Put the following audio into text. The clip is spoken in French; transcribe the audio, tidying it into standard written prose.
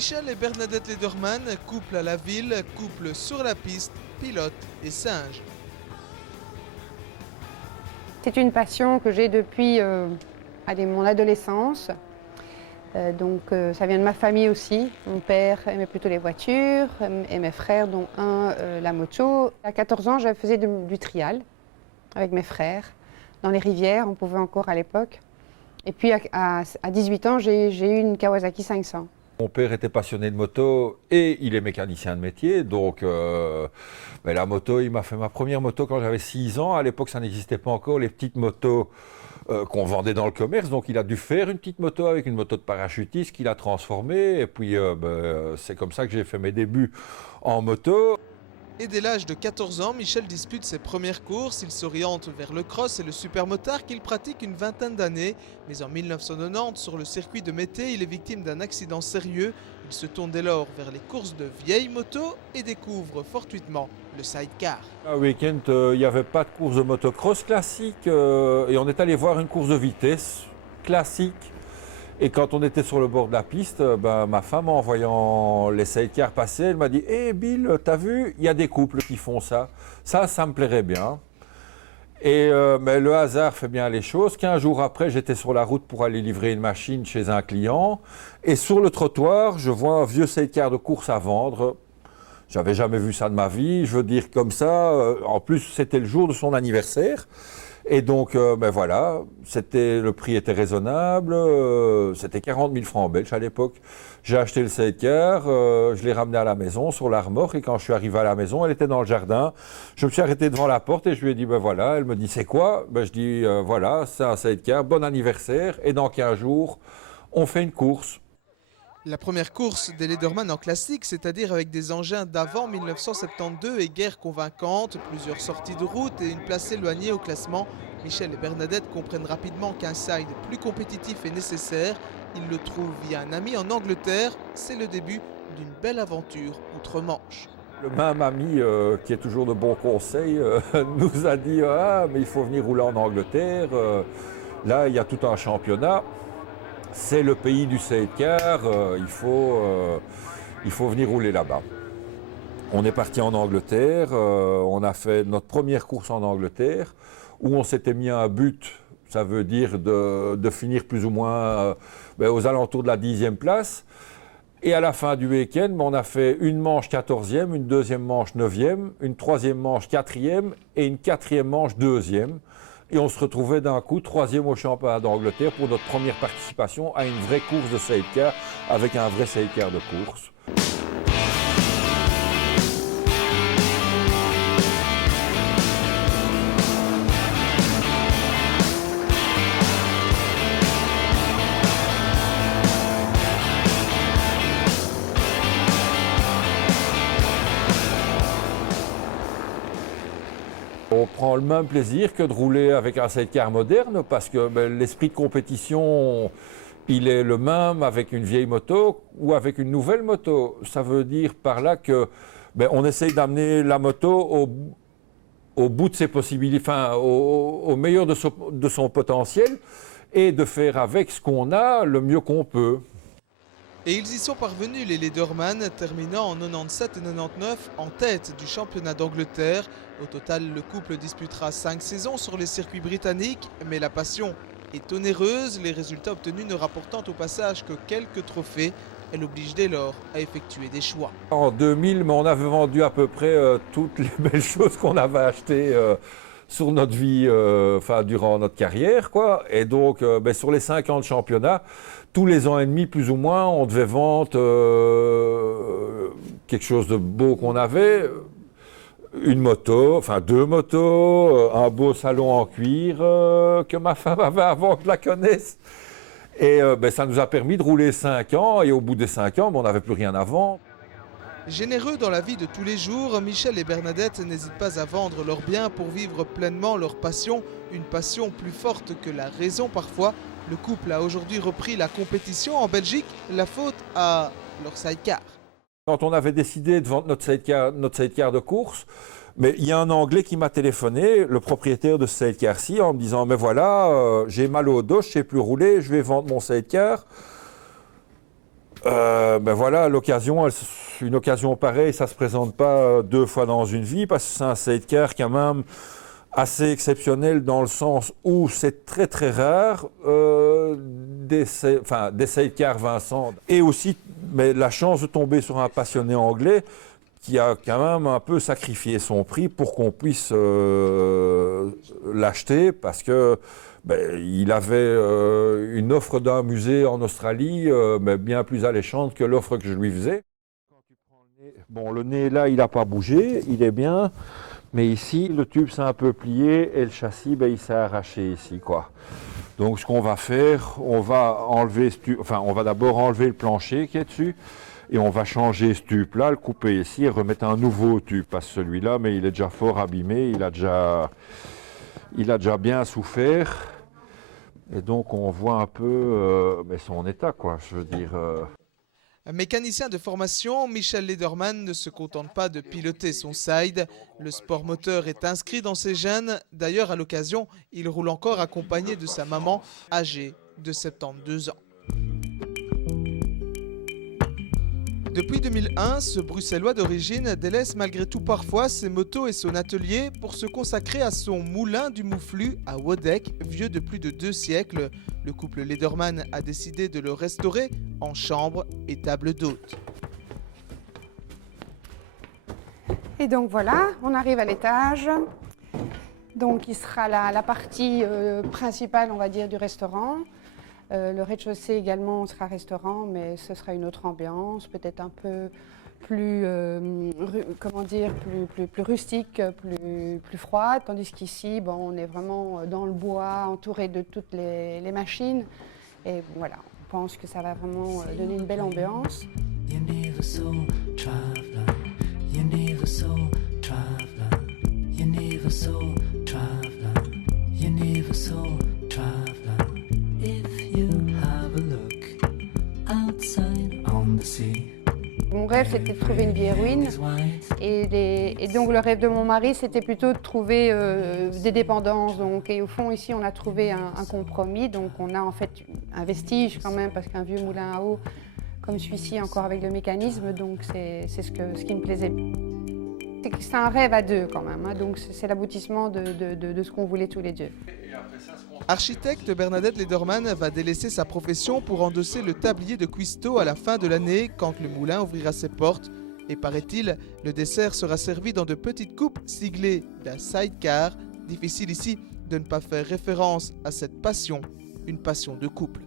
Michel et Bernadette Lederman, couple à la ville, couple sur la piste, pilote et singe. C'est une passion que j'ai depuis mon adolescence. Ça vient de ma famille aussi. Mon père aimait plutôt les voitures et mes frères, dont un la moto. À 14 ans, je faisais du trial avec mes frères dans les rivières, on pouvait encore à l'époque. Et puis à 18 ans, j'ai eu une Kawasaki 500. Mon père était passionné de moto et il est mécanicien de métier, donc la moto, il m'a fait ma première moto quand j'avais 6 ans. À l'époque, ça n'existait pas encore, les petites motos qu'on vendait dans le commerce, donc il a dû faire une petite moto avec une moto de parachutiste qu'il a transformée, et puis c'est comme ça que j'ai fait mes débuts en moto. Et dès l'âge de 14 ans, Michel dispute ses premières courses. Il s'oriente vers le cross et le supermotard qu'il pratique une vingtaine d'années. Mais en 1990, sur le circuit de Mété, il est victime d'un accident sérieux. Il se tourne dès lors vers les courses de vieilles motos et découvre fortuitement le sidecar. Un week-end, il n'y avait pas de course de motocross classique et on est allé voir une course de vitesse classique. Et quand on était sur le bord de la piste, ma femme, en voyant les sidecars passer, elle m'a dit « Hé Bill, t'as vu, il y a des couples qui font ça. Ça me plairait bien. » Et mais le hasard fait bien les choses. 15 jours après, j'étais sur la route pour aller livrer une machine chez un client. Et sur le trottoir, je vois un vieux sidecar de course à vendre. J'avais jamais vu ça de ma vie. Je veux dire comme ça. En plus, c'était le jour de son anniversaire. Et donc, voilà, le prix était raisonnable, c'était 40 000 francs belges à l'époque. J'ai acheté le sidecar, je l'ai ramené à la maison sur la remorque et quand je suis arrivé à la maison, elle était dans le jardin. Je me suis arrêté devant la porte et je lui ai dit, voilà, elle me dit, c'est quoi? Je dis, voilà, c'est un sidecar, bon anniversaire et dans 15 jours, on fait une course. La première course des Lederman en classique, c'est-à-dire avec des engins d'avant 1972, est guère convaincante. Plusieurs sorties de route et une place éloignée au classement. Michel et Bernadette comprennent rapidement qu'un side plus compétitif est nécessaire. Ils le trouvent via un ami en Angleterre. C'est le début d'une belle aventure outre-Manche. Le même ami qui est toujours de bons conseils nous a dit « Ah, mais il faut venir rouler en Angleterre. Là, il y a tout un championnat. » C'est le pays du sidecar, il faut venir rouler là-bas. On est parti en Angleterre, on a fait notre première course en Angleterre, où on s'était mis un but, ça veut dire de finir plus ou moins aux alentours de la 10e place. Et à la fin du week-end, on a fait une manche 14e, une deuxième manche 9e, une troisième manche 4e et une quatrième manche 2e. Et on se retrouvait d'un coup 3e au championnat d'Angleterre pour notre première participation à une vraie course de sidecar avec un vrai sidecar de course. On prend le même plaisir que de rouler avec un sidecar moderne parce que l'esprit de compétition, il est le même avec une vieille moto ou avec une nouvelle moto. Ça veut dire par là que on essaye d'amener la moto au bout de ses possibilités, enfin au meilleur de son potentiel et de faire avec ce qu'on a le mieux qu'on peut. Et ils y sont parvenus, les Lederman, terminant en 97 et 99 en tête du championnat d'Angleterre. Au total, le couple disputera 5 saisons sur les circuits britanniques, mais la passion est onéreuse, les résultats obtenus ne rapportant au passage que quelques trophées. Elle oblige dès lors à effectuer des choix. En 2000, on avait vendu à peu près toutes les belles choses qu'on avait achetées sur notre vie, durant notre carrière, quoi. Et donc, sur les 5 ans de championnat, tous les ans et demi, plus ou moins, on devait vendre quelque chose de beau qu'on avait, une moto, enfin 2 motos, un beau salon en cuir que ma femme avait avant que je la connaisse. Et ça nous a permis de rouler 5 ans, et au bout des 5 ans, on n'avait plus rien à vendre. Généreux dans la vie de tous les jours, Michel et Bernadette n'hésitent pas à vendre leurs biens pour vivre pleinement leur passion, une passion plus forte que la raison parfois. Le couple a aujourd'hui repris la compétition en Belgique, la faute à leur sidecar. Quand on avait décidé de vendre notre sidecar de course, mais il y a un Anglais qui m'a téléphoné, le propriétaire de ce sidecar-ci, en me disant « Mais voilà, j'ai mal au dos, je ne sais plus rouler, je vais vendre mon sidecar. » Ben voilà, une occasion pareille, ça ne se présente pas 2 fois dans une vie, parce que c'est un sidecar quand même assez exceptionnel dans le sens où c'est très très rare des sidecars Vincent. Et aussi mais la chance de tomber sur un passionné anglais qui a quand même un peu sacrifié son prix pour qu'on puisse l'acheter, parce que il avait une offre d'un musée en Australie mais bien plus alléchante que l'offre que je lui faisais. Bon, le nez là, il n'a pas bougé, il est bien. Mais ici, le tube s'est un peu plié et le châssis, il s'est arraché ici, quoi. Donc, ce qu'on va faire, on va enlever ce tube, enfin, on va d'abord enlever le plancher qui est dessus et on va changer ce tube-là, le couper ici et remettre un nouveau tube. Parce que celui-là, mais il est déjà fort abîmé, il a déjà bien souffert. Et donc, on voit un peu son état, quoi, je veux dire. Mécanicien de formation, Michel Lederman ne se contente pas de piloter son side. Le sport moteur est inscrit dans ses gènes. D'ailleurs, à l'occasion, il roule encore accompagné de sa maman, âgée de 72 ans. Depuis 2001, ce Bruxellois d'origine délaisse malgré tout parfois ses motos et son atelier pour se consacrer à son moulin du Mouflu à Wodek, vieux de plus de 2 siècles. Le couple Lederman a décidé de le restaurer en chambre et table d'hôte. Et donc voilà, on arrive à l'étage. Donc il sera la partie principale, on va dire, du restaurant. Le rez-de-chaussée également sera restaurant, mais ce sera une autre ambiance, peut-être un peu plus, plus rustique, plus froide, tandis qu'ici, on est vraiment dans le bois, entouré de toutes les machines. Et voilà, on pense que ça va vraiment donner une belle ambiance. Mon rêve, c'était de trouver une vieille ruine. Et donc, le rêve de mon mari, c'était plutôt de trouver des dépendances. Donc, et au fond, ici, on a trouvé un compromis. Donc, on a en fait un vestige quand même, parce qu'un vieux moulin à eau, comme celui-ci, encore avec le mécanisme, donc c'est ce qui me plaisait. C'est un rêve à deux quand même, hein, donc c'est l'aboutissement de ce qu'on voulait tous les deux. Architecte, Bernadette Lederman va délaisser sa profession pour endosser le tablier de cuistot à la fin de l'année, quand le moulin ouvrira ses portes. Et paraît-il, le dessert sera servi dans de petites coupes siglées d'un sidecar. Difficile ici de ne pas faire référence à cette passion, une passion de couple.